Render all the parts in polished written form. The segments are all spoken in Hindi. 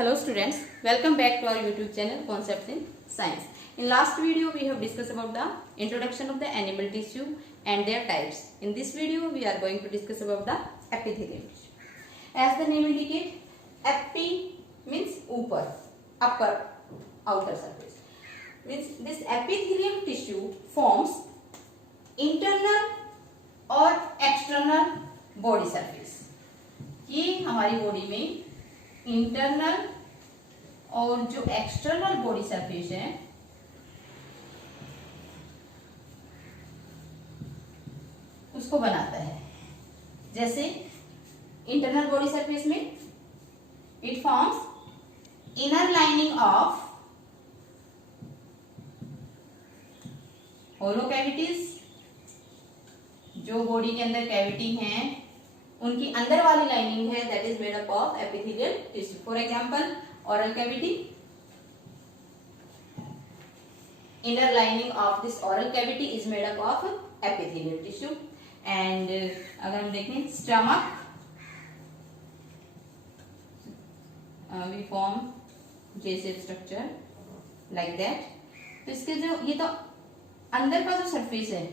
Hello students, welcome back to our YouTube channel Concepts in Science. In last video we have discussed about the introduction of the animal tissue and their types. In this video we are going to discuss about the epithelial tissue. As the name indicates, epi means upper, outer surface. Means this epithelial tissue forms internal और external body surface. ये हमारी बॉडी में इंटरनल और जो एक्सटर्नल बॉडी सरफेस है उसको बनाता है. जैसे इंटरनल बॉडी सरफेस में it forms inner lining of hollow cavities. जो बॉडी के अंदर कैविटी है उनकी अंदर वाली लाइनिंग है that is made up of epithelial tissue. For example oral cavity. Inner lining of this oral cavity is made up of epithelial tissue. And अगर हम देखें stomach, we form J-shaped structure like that. तो इसके जो ये तो अंदर का जो surface है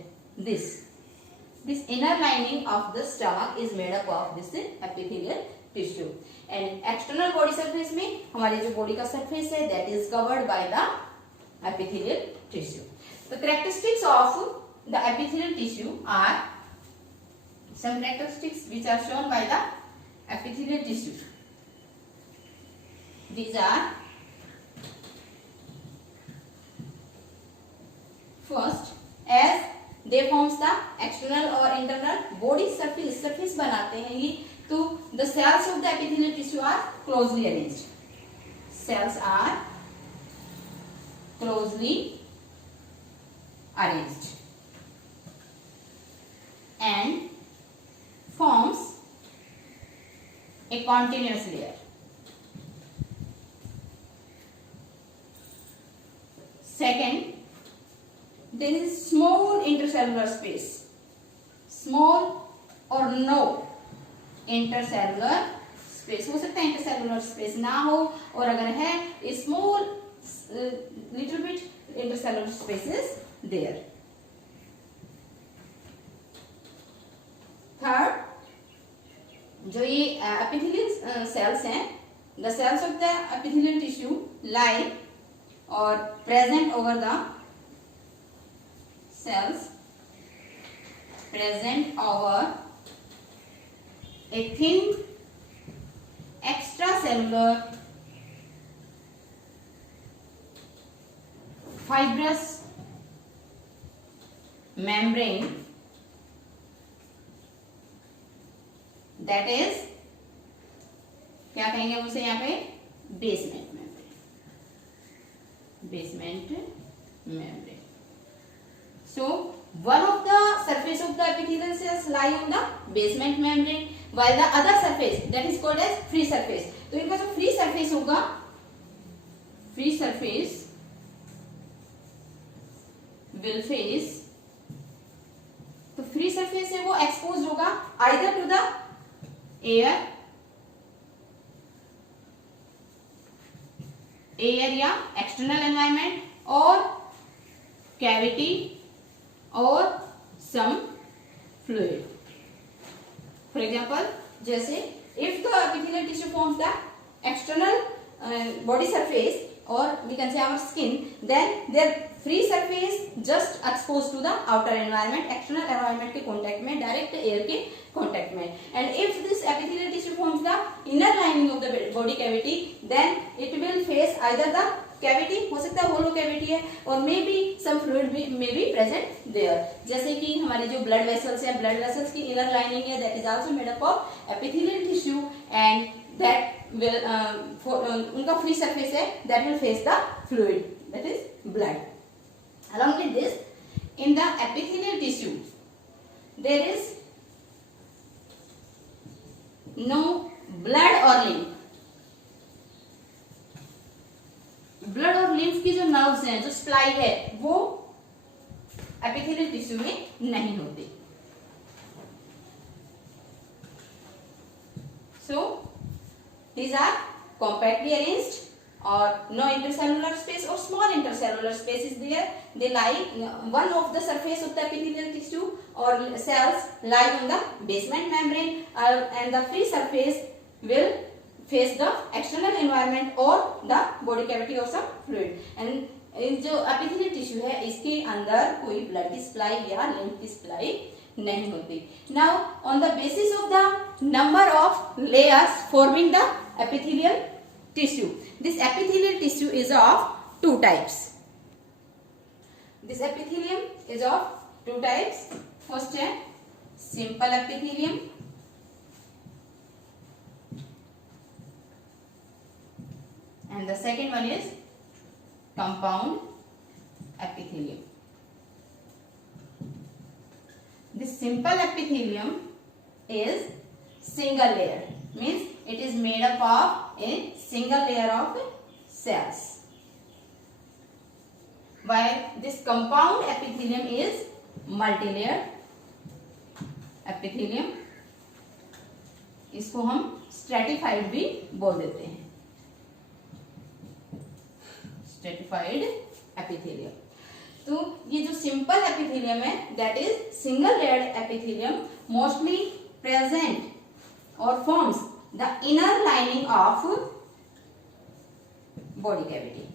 this inner lining of the stomach is made up of this epithelial tissue. And external body surface में हमारे जो body का surface है that is covered by the epithelial tissue. The characteristics of the epithelial tissue are some characteristics which are shown by the epithelial tissue. These are first, as they forms the external or internal body surface बनाते हैं ये. तो the cells of the epithelial tissue are closely arranged. Cells are closely arranged and forms a continuous layer. Second, there is small intercellular space. Small or no intercellular space. हो सकता है इंटरसेलुलर स्पेस ना हो और अगर है small little bit intercellular space is there. Third, जो ये एपिथेलियल सेल्स हैं, the cells of the epithelial tissue lie और present over the cells present over a thin extracellular fibrous membrane that is क्या कहेंगे हम उसे यहाँ पे basement membrane. So one of the surface of the epithelial cells lie on the basement membrane while the other surface that is called as free surface. तो इनका जो free surface होगा, free surface will face, तो free surface है वो exposed होगा either to the air या external environment और cavity or some fluid. For example, जैसे if the epithelial tissue forms the external body surface or we can say our skin, then their free surface just exposed to the outer environment, external environment के contact में, direct air के contact में. And if this epithelial tissue forms the inner lining of the body cavity, then it will face either the cavity, हो सकता है होलो कैविटी है और may be some fluid may be present there. जैसे कि हमारे जो ब्लड वेसल्स है, ब्लड वेसल्स की इनर लाइनिंग है that is also made up of epithelial tissue and that will उनका फ्री सरफेस है that will face the fluid that is blood. Along with this, in the epithelial tissue there is no blood और लिम्फ. ब्लड और लिम्फ की जो नर्व्स हैं, जो सप्लाई है, वो एपिथेलियल टिश्यू में नहीं होती. So these are compactly arranged or no intercellular space or small intercellular space is there. They lie, one of the surface of the epithelial tissue or cells lie on the basement membrane and the free surface will face the external environment or the body cavity or some fluid. And जो epithelial tissue है इसके अंदर कोई blood की supply या lymph की supply नहीं होती. Now on the basis of the number of layers forming the epithelial tissue, this epithelial tissue is of two types. This epithelium is of two types. First है simple epithelium and the second one is compound epithelium. This simple epithelium is single layer, means it is made up of a single layer of cells, while this compound epithelium is multi-layered epithelium. इसको हम stratified भी बोल देते हैं, stratified epithelium. तो ये जो सिंपल एपिथेलियम है that is single layered epithelium mostly present और forms the inner lining of body cavity.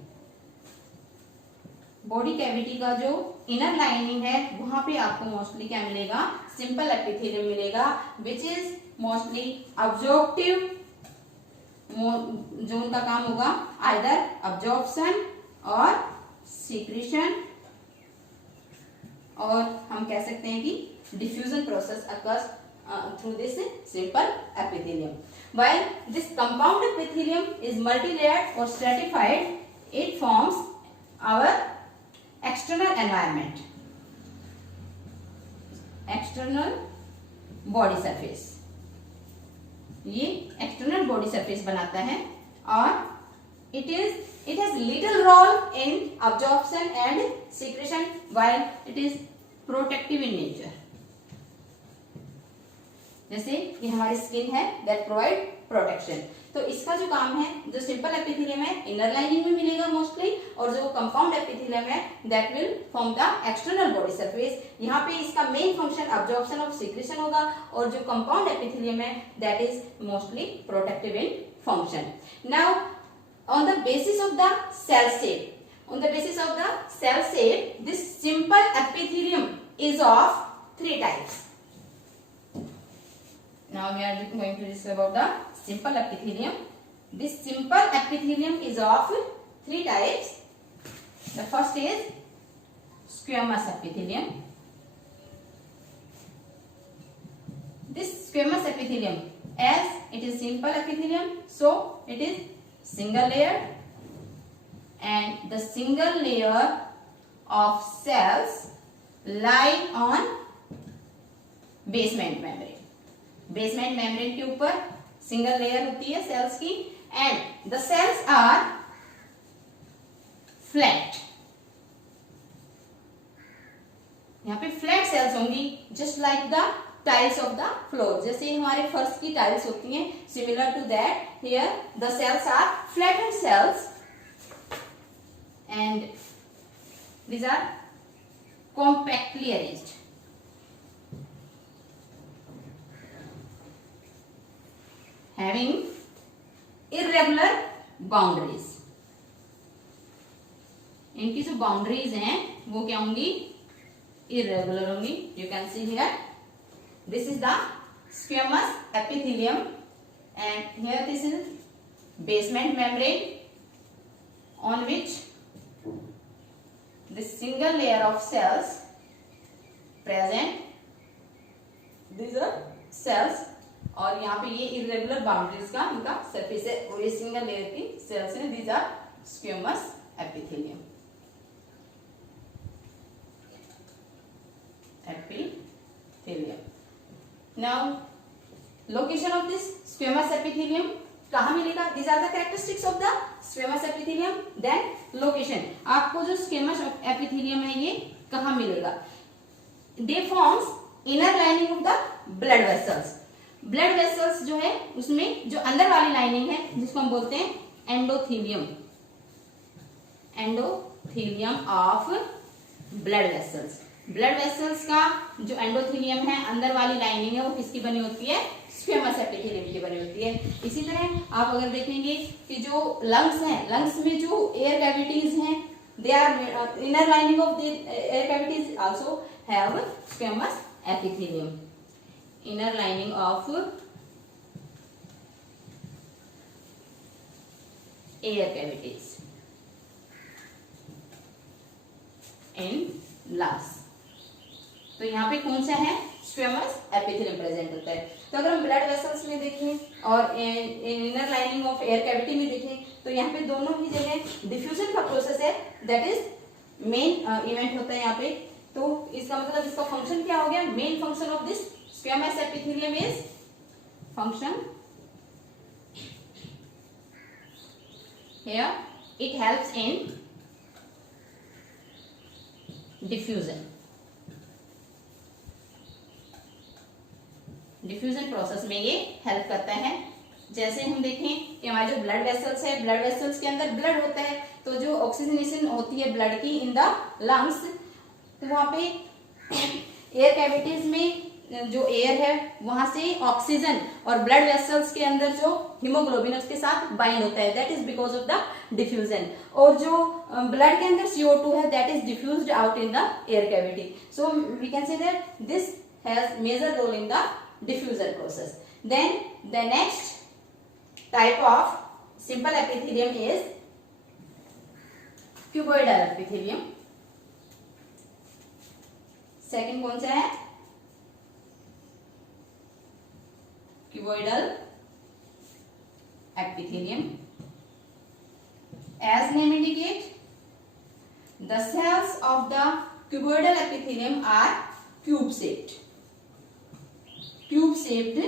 Body cavity का जो इनर लाइनिंग है वहां पे आपको मोस्टली क्या मिलेगा, सिंपल एपिथेलियम मिलेगा विच इज मोस्टली अब्जॉर्प्टिव. जो उनका काम होगा आइदर अब्जॉर्प्शन और सीक्रेशन, और हम कह सकते हैं कि diffusion process occurs through this simple epithelium. While this compound epithelium is multi-layered or stratified, it forms our external environment, external body surface. ये external body surface बनाता है और it has little role in absorption and secretion while it is protective in nature. जैसे ये हमारी स्किन है that provide protection. तो इसका जो काम है, जो सिंपल एपिथेलियम है इनर लाइनिंग में मिलेगा मोस्टली, और जो कंपाउंड एपिथेलियम है that will form the external body surface. यहाँ पे इसका main function absorption of secretion होगा, और जो कंपाउंड एपिथेलियम है that is mostly protective in function. Now on the basis of the cell shape, this simple epithelium is of three types. Now we are going to discuss about the simple epithelium. This simple epithelium is of three types. The first is squamous epithelium. This squamous epithelium, as it is simple epithelium, so it is single layer, and the single layer of cells lie on basement membrane. Basement membrane के ऊपर single layer होती है cells की, and the cells are flat. यहाँ पे flat cells होंगी just like the tiles of the floor. जैसे हमारे फर्श की टाइल्स होती हैं, similar to that here the cells are flattened cells and these are compactly arranged. Having irregular boundaries. इनकी जो बाउंड्रीज हैं वो क्या होंगी, irregular होंगी. You can see here this is the squamous epithelium and here this is basement membrane on which this single layer of cells present. These are cells और यहाँ पे ये irregular boundaries का इनका surface है और ये single layer की cells हैं. These are squamous epithelium. Now location of this squamous epithelium कहाँ मिलेगा? These are the characteristics of the squamous epithelium. Then location, आपको जो squamous epithelium है ये कहाँ मिलेगा? They forms inner lining of the blood vessels. Blood vessels जो है उसमें जो अंदर वाली लाइनिंग है जिसको हम बोलते हैं endothelium, endothelium of blood vessels. Blood vessels का जो एंडोथीलियम है, अंदर वाली लाइनिंग है, वो किसकी बनी होती है? स्क्वेमस एपिथेलियम की बनी होती है। इसी तरह आप अगर देखेंगे कि जो लंग्स हैं, लंग्स में जो एयर कैविटीज हैं, they are inner lining of the air cavities also have squamous epithelium. Inner lining of air cavities in lungs. तो यहाँ पे कौन सा है? स्क्वेमस एपिथेलियम प्रेजेंट होता है। तो अगर हम ब्लड वेसल्स में देखें और inner lining of air cavity में देखें तो यहाँ पे दोनों ही जगह डिफ्यूजन का प्रोसेस है, दैट इज मेन इवेंट होता है यहाँ पे। तो इसका मतलब इसका फंक्शन क्या हो गया? Main function of this squamous epithelium is function here it helps in diffusion, diffusion process में ये हेल्प करता है। जैसे हम देखें कि हमारे जो ब्लड वेसल्स है, ब्लड वेसल्स के अंदर ब्लड होता है, तो जो ऑक्सीजनेशन होती है ब्लड की इन द लंग्स, तो वहां पे एयर कैविटीज में जो एयर है वहां से ऑक्सीजन और ब्लड वेसल्स के अंदर जो हीमोग्लोबिन उसके साथ बाइंड होता है, that is because of the diffusion. और जो ब्लड के अंदर CO2 है, that is diffused out in the air cavity. So we can say that this has major role in the diffusion process. Then the next type of simple epithelium is cuboidal epithelium. Second कौन सा है? Cuboidal epithelium. As name indicate, the cells of the cuboidal epithelium are cube shaped. Tube shaped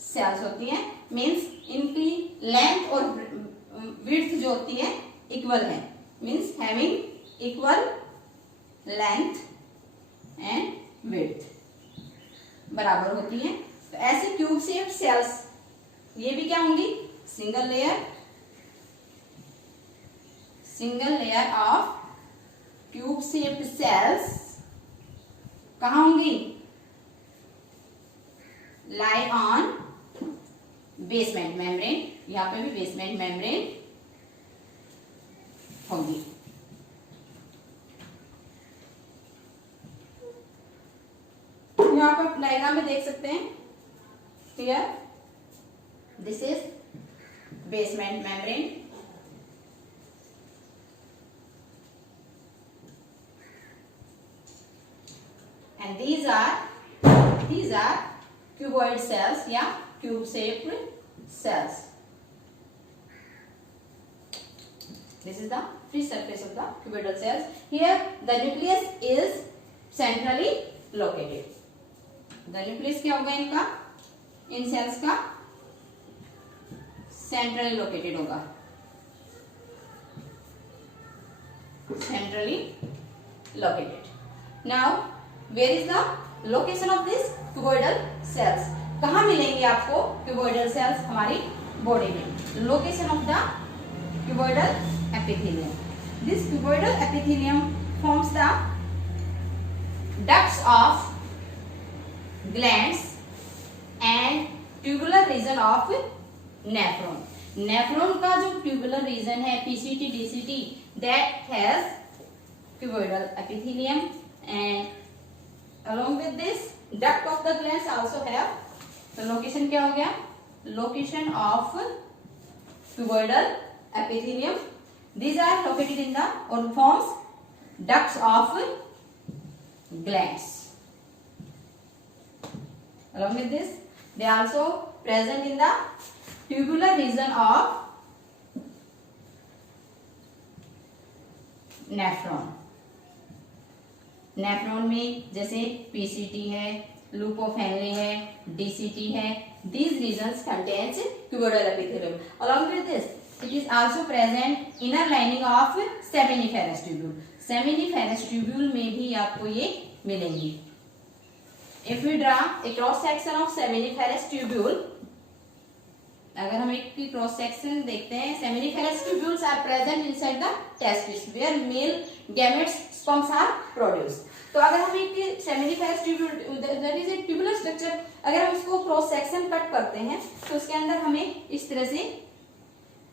cells होती हैं, मीन्स इनकी लेंथ और विड्थ जो होती है इक्वल है, means having equal length and width, बराबर होती हैं। तो ऐसे ट्यूब शेप्ड सेल्स ये भी क्या होंगी? Single layer of tube shaped cells कहाँ होंगी? लाई ऑन बेसमेंट मेम्ब्रेन, यहाँ पे भी बेसमेंट मेम्ब्रेन होगी। यहाँ पर डायग्राम में देख सकते हैं, here this is basement membrane, and these are cuboid cells या tube shaped cells. This is the free surface of the cuboidal cells. Here the nucleus is centrally located. The nucleus क्या होगा इनका? इन cells का centrally located होगा, centrally located. Now where is the location of this cuboidal cells? कहाँ मिलेंगे आपको क्यूबॉइडल सेल्स हमारी बॉडी में? Location of the cuboidal epithelium. This cuboidal epithelium forms the ducts of glands and tubular region of nephron. Nephron का जो ट्यूबुलर रीजन है PCT DCT, that has cuboidal epithelium, and along with this duct of the glands also have. तो लोकेशन क्या हो गया? Location of cuboidal epithelium. These are located in the or forms ducts of glands. Along with this, they are also present in the tubular region of nephron. Nephron में जैसे PCT है, लूप ऑफ हेनले है, DCT है, these regions contains cuboidal epithelium. Along with this, it is also present inner lining of seminiferous tubule. seminiferous tubule में भी आपको ये मिलेंगी. If we draw a cross section of seminiferous tubule, अगर हम एक क्रॉस सेक्शन देखते हैं, seminiferous tubules are present inside the testis where male gametes sperms are produced. तो अगर हम एक seminiferous tubule, that is a tubular structure, अगर हम उसको क्रॉस सेक्शन कट करते हैं तो उसके अंदर हमें इस तरह से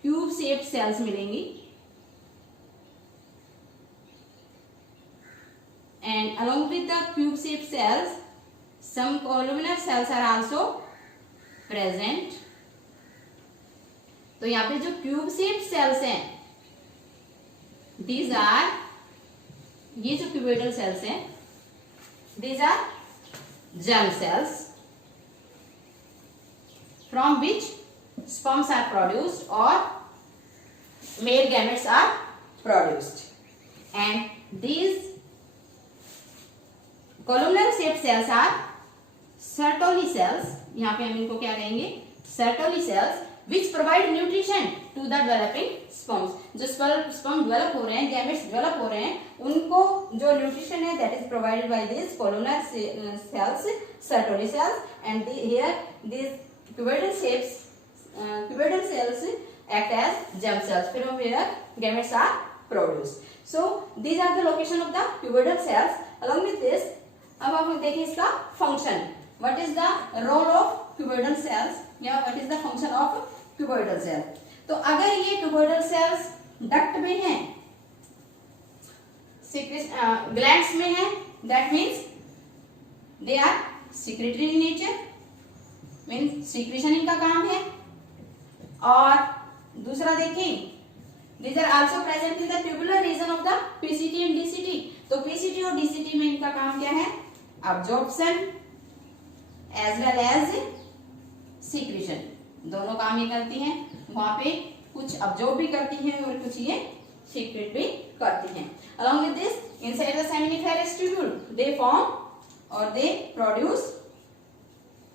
क्यूब शेप्ड सेल्स मिलेंगी, and along with the cube shaped cells some columnar cells are also present. तो यहाँ पे जो क्यूब शेप्ड सेल्स हैं, these are, ये जो क्यूबोइडल सेल्स हैं, these are germ cells from which sperms are produced or male gametes are produced, and these columnar shaped cells are Sertoli cells. यहाँ पे हम इनको क्या कहेंगे, Sertoli cells, which provide nutrition to the developing sperms. जो sperm develop हो रहे हैं, gametes develop हो रहे हैं, उनको जो nutrition है that is provided by these columnar cells, Sertoli cells, and here these cuboidal cells act as germ cells from where gametes are produced. So these are the location of the cuboidal cells. Along with this, अब आप देखें इसका function. What is the role of cuboidal cells या what is the function of cuboidal cell? तो अगर ये cuboidal cells डक्ट में हैं, ग्लैंड्स में हैं, that means they are secretory in nature, means secretion इनका काम है. और दूसरा देखें, these are also present in the tubular region of the PCT and DCT. तो PCT और DCT में इनका काम क्या है, absorption as well as secretion, दोनों काम ये करती हैं. वहां पे कुछ absorb भी करती हैं और कुछ ये secrete भी करती हैं. Along with this, inside the seminiferous tubule they form or they produce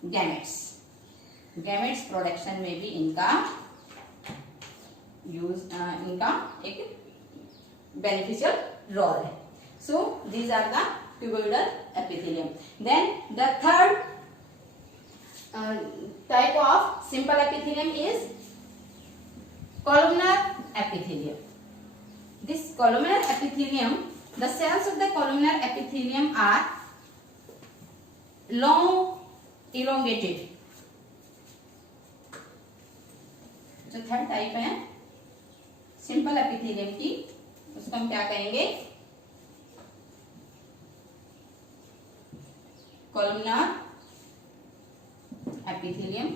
gametes. Gametes production में भी इनका इनका एक beneficial role है. So these are the cuboidal epithelium. Then the third type of simple epithelium is columnar epithelium. This columnar epithelium, the cells of the columnar epithelium are long elongated. जो थर्ड टाइप है सिंपल एपिथेलियम की, उसको हम क्या कहेंगे, columnar epithelium.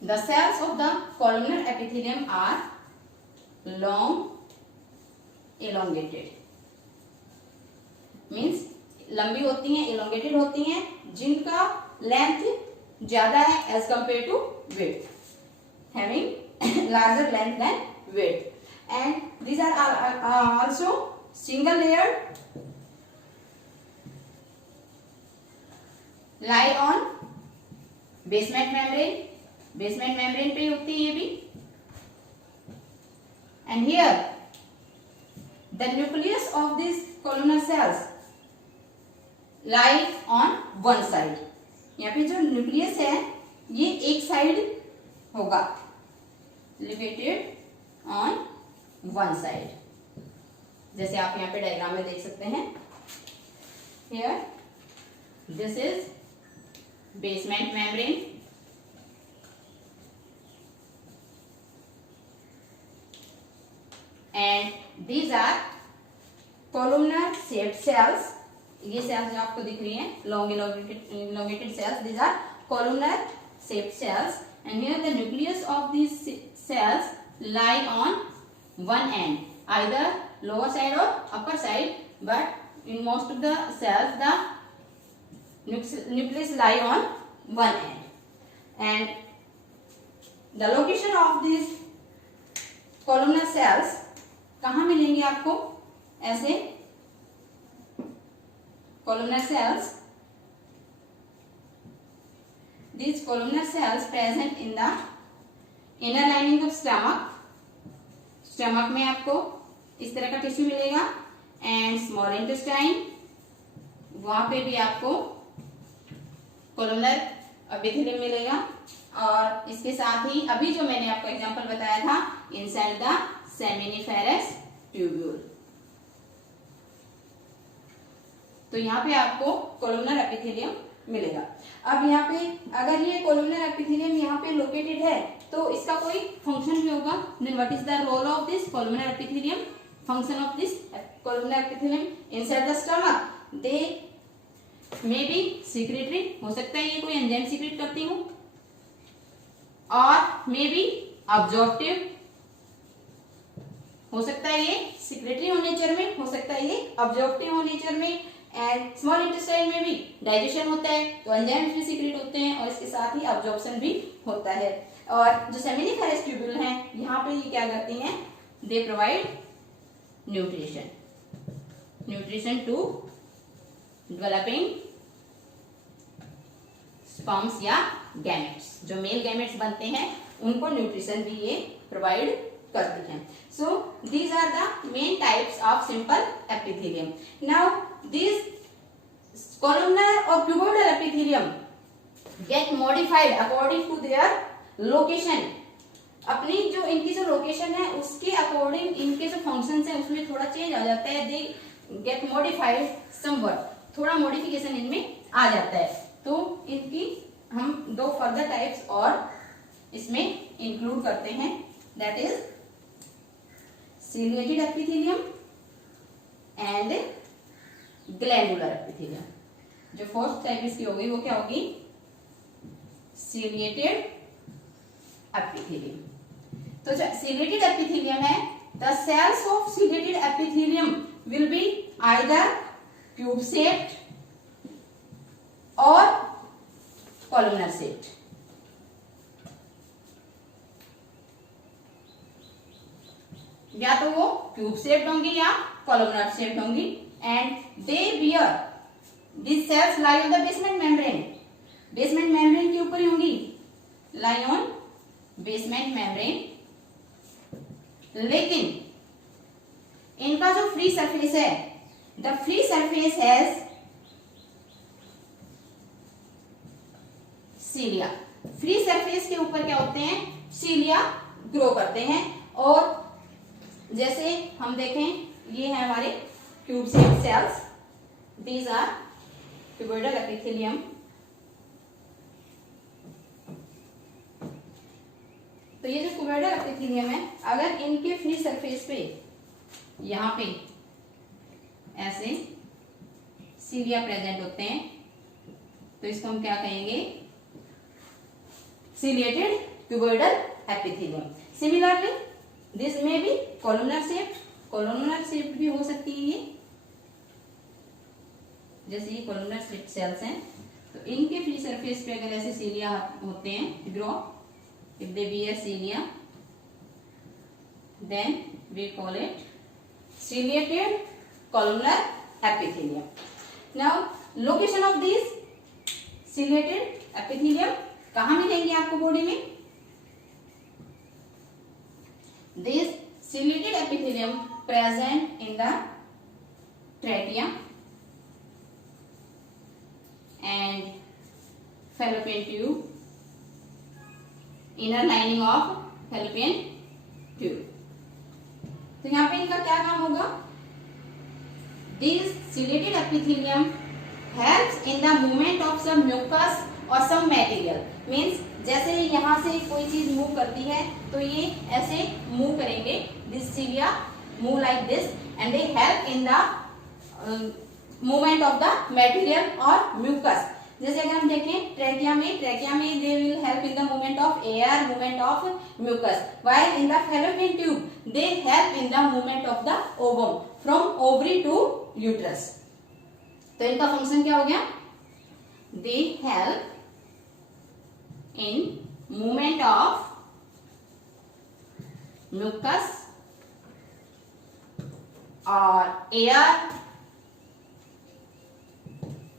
The cells of the columnar epithelium are long elongated, means लंबी होती हैं, elongated होती हैं, जिनका लेंथ ज्यादा है as compared to width, having larger length than width, and these are also single layered, lie on basement membrane. Basement membrane पे होती है ये भी. And here the nucleus of these columnar cells lie on one side. यहाँ पे जो न्यूक्लियस है ये एक साइड होगा, located on one side, जैसे आप यहाँ पे डायग्राम में देख सकते हैं. Here this is basement membrane, and these are columnar shaped cells. ये cells जो आपको दिख रही हैं long elongated cells, these are columnar shaped cells, and here the nucleus of these cells lie on one end, either lower side or upper side, but in most of the cells the nucleus lie on one end. And the location of these columnar cells कहाँ मिलेंगे आपको, ऐसे columnar cells, these columnar cells present in the inner lining of stomach. Stomach में आपको इस तरह का टिश्यू मिलेगा, and small intestine, वहां पे भी आपको कोलुमनर एपिथेलियम मिलेगा। और इसके साथ ही अभी जो मैंने आपको एग्जांपल बताया था, इनसाइड द सेमिनिफेरस ट्यूब्यूल, तो यहाँ पे आपको कोलुमनर एपिथेलियम मिलेगा। अब यहाँ पे अगर ये कोलुमनर एपिथेलियम यहाँ पे लोकेटेड है तो इसका कोई फंक्शन भी होगा। Then what is the role of this columnar epithelium? Function of this columnar epithelium inside the stomach, they may be secretory, हो सकता है ये कोई एंजाइम सीक्रेट करती हो, और मे बी अब्जॉर्प्टिव, हो सकता है ये सिक्रेटरी हो नेचर में, हो सकता है ये अब्जॉर्प्टिव हो नेचर में। एंड स्मॉल इंटेस्टाइन में भी डाइजेशन होता है तो एंजाइम्स भी सीक्रेट होते हैं, और इसके साथ ही अब्जॉर्प्शन भी होता है। और जो सेमिनिफेरस ट्यूब्यूल हैं, यहाँ पे ये क्या करती हैं? They provide nutrition, nutrition to developing sperms या गैमेट्स। जो मेल गैमेट्स बनते हैं उनको न्यूट्रिशन भी ये प्रोवाइड करती हैं। So these are the main types of simple epithelium. Now these columnar or cuboidal epithelium get modified according to their location. अपनी जो इनकी जो लोकेशन है उसके अकॉर्डिंग इनके जो फंक्शंस हैं उसमें थोड़ा चेंज आ जाता है। दे गेट मॉडिफाइड समवट, थोड़ा मॉडिफिकेशन इनमें आ जाता है। तो इनकी हम दो फर्दर टाइप्स और इसमें इंक्लूड करते हैं, that is ciliated epithelium and glandular epithelium। जो फोर्थ टाइप इसकी होगी वो क्या होगी? ciliated epithelium। तो जो ciliated epithelium है, the cells of ciliated epithelium will be either cube shaped or columnar shaped। या तो वो क्यूब शेप्ड होंगी या कॉलमनर शेप्ड होंगी। And they bear, this cells lie on the basement membrane, basement membrane के ऊपर ही होंगी, लाई ऑन बेसमेंट मेम्ब्रेन। लेकिन इनका जो फ्री सरफेस है, the free surface has cilia. Free surface के ऊपर क्या होते हैं? सीलिया ग्रो करते हैं। और जैसे हम देखें, ये है हमारे cube shape cells, these are cuboidal epithelium. तो ये जो क्यूबोइडल एपिथेलियम है, अगर इनके फ्री सरफेस पे यहां पे ऐसे सीलिया प्रेजेंट होते हैं तो इसको हम क्या कहेंगे? ciliated cuboidal epithelium। Similarly this may be columnar shaped, columnar shaped भी हो सकती है ये, जैसे ये columnar shaped cells हैं तो इनके फ्री सरफेस पे अगर ऐसे सीलिया होते हैं grow, if they bear cilia then we call it ciliated columnar epithelium। Now location of these ciliated epithelium कहाँ मिलेंगे आपको बॉडी में? This ciliated epithelium present in the trachea and fallopian tube, inner lining of fallopian tube। तो यहाँ पे इनका क्या काम होगा? This ciliated epithelium helps in the movement of some mucus और some material। मीन्स जैसे यहाँ से कोई चीज मूव करती है तो ये ऐसे मूव करेंगे, this cilia move like this and they help in the movement of the material और म्यूकस। जैसे अगर हम देखें ट्रैकिया में they will help in the movement of air, movement of mucus, while in the fallopian tube they help in the movement of the ovum from ovary to uterus. तो इनका फंक्शन क्या हो गया? They help in movement of mucus or air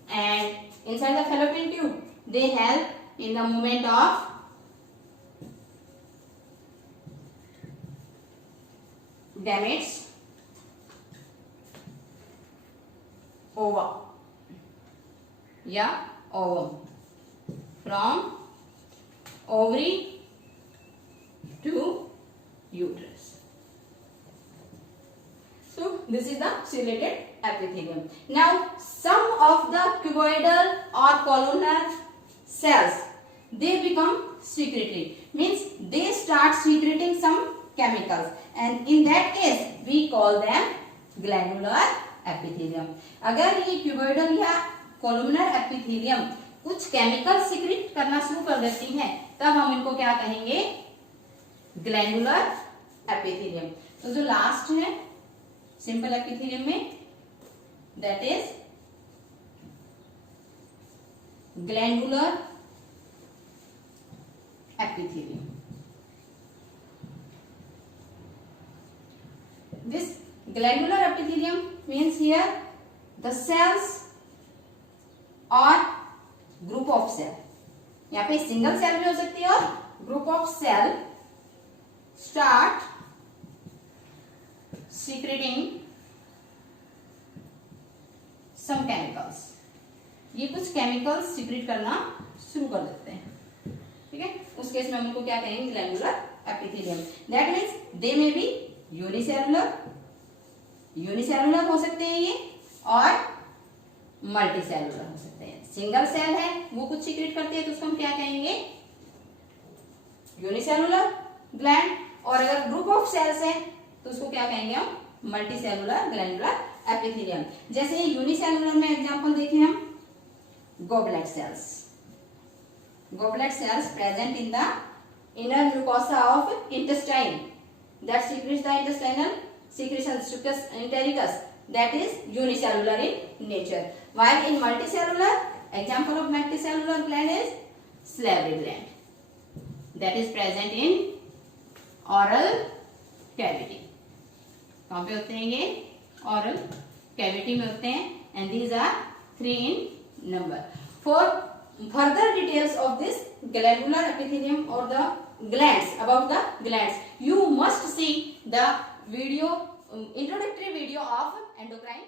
and inside the fallopian tube they help in the movement of gametes, ova। या ovum, from ovary to uterus. So this is the ciliated epithelium. Now some of the cuboidal or columnar cells, they become secretory, means they start secreting some chemicals, and in that case we call them glandular epithelium. अगर ये cuboidal या columnar epithelium कुछ केमिकल सीक्रेट करना शुरू कर देती हैं, तब हम इनको क्या कहेंगे? Glandular epithelium. तो जो लास्ट है सिंपल एपिथेलियम में, that is glandular epithelium. This glandular epithelium means here the cells or group of cell. यहाँ पे सिंगल सेल भी हो सकती है और group of cell start secreting some chemicals. ये कुछ केमिकल्स सीक्रेट करना शुरू कर देते हैं. ठीक है, उस केस में हम इनको क्या कहेंगे? Glandular epithelium. That means they may B unicellular हो सकते हैं ये, और मल्टीसेलुलर हो सकते हैं. सिंगल सेल है वो कुछ सीक्रेट करती है तो उसको हम क्या कहेंगे? Unicellular gland. और अगर ग्रुप ऑफ सेल्स है तो उसको क्या कहेंगे हम? Multicellular glandular epithelium. जैसे यूनिसेलुलर में एग्जांपल देखें हम, goblet cells. Goblet cells present in the inner mucosa of intestine that secretes the intestinal secretion succus entericus, that is unicellular in nature. While in multicellular, example of multicellular gland is salivary gland, that is present in oral cavity. कहाँ पे होते हैं ये? oral cavity में होते हैं, and these are 3 in number. For further details of this glandular epithelium or the glands, about the glands, you must see the video, introductory video of endocrine